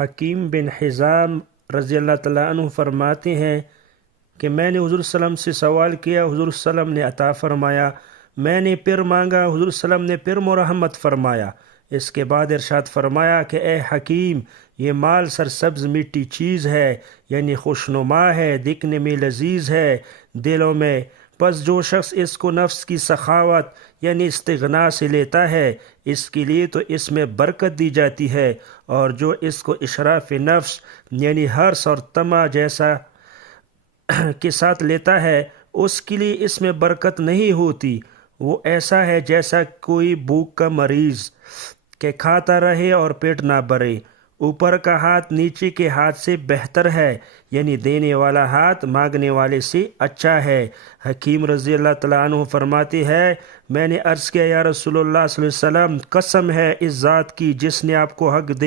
حکیم بن حزام رضی اللہ تعالیٰ عنہ فرماتے ہیں کہ میں نے حضور صلی اللہ علیہ وسلم سے سوال کیا، حضور صلی اللہ علیہ وسلم نے عطا فرمایا، میں نے پھر مانگا، حضور صلی اللہ علیہ وسلم نے پھر مرحمت فرمایا۔ اس کے بعد ارشاد فرمایا کہ اے حکیم، یہ مال سرسبز میٹھی چیز ہے، یعنی خوشنما ہے، دکھنے میں لذیذ ہے، دلوں میں، پس جو شخص اس کو نفس کی سخاوت یعنی استغنا سے لیتا ہے، اس کے لیے تو اس میں برکت دی جاتی ہے، اور جو اس کو اشراف نفس یعنی حرص اور طمع جیسا کے ساتھ لیتا ہے، اس کے لیے اس میں برکت نہیں ہوتی۔ وہ ایسا ہے جیسا کوئی بھوک کا مریض کہ کھاتا رہے اور پیٹ نہ بھرے۔ اوپر کا ہاتھ نیچے کے ہاتھ سے بہتر ہے، یعنی دینے والا ہاتھ مانگنے والے سے اچھا ہے۔ حکیم رضی اللہ تعالیٰ عنہ فرماتے ہیں، میں نے عرض کیا یا رسول اللہ صلی اللہ علیہ وسلم، قسم ہے اس ذات کی جس نے آپ کو حق دے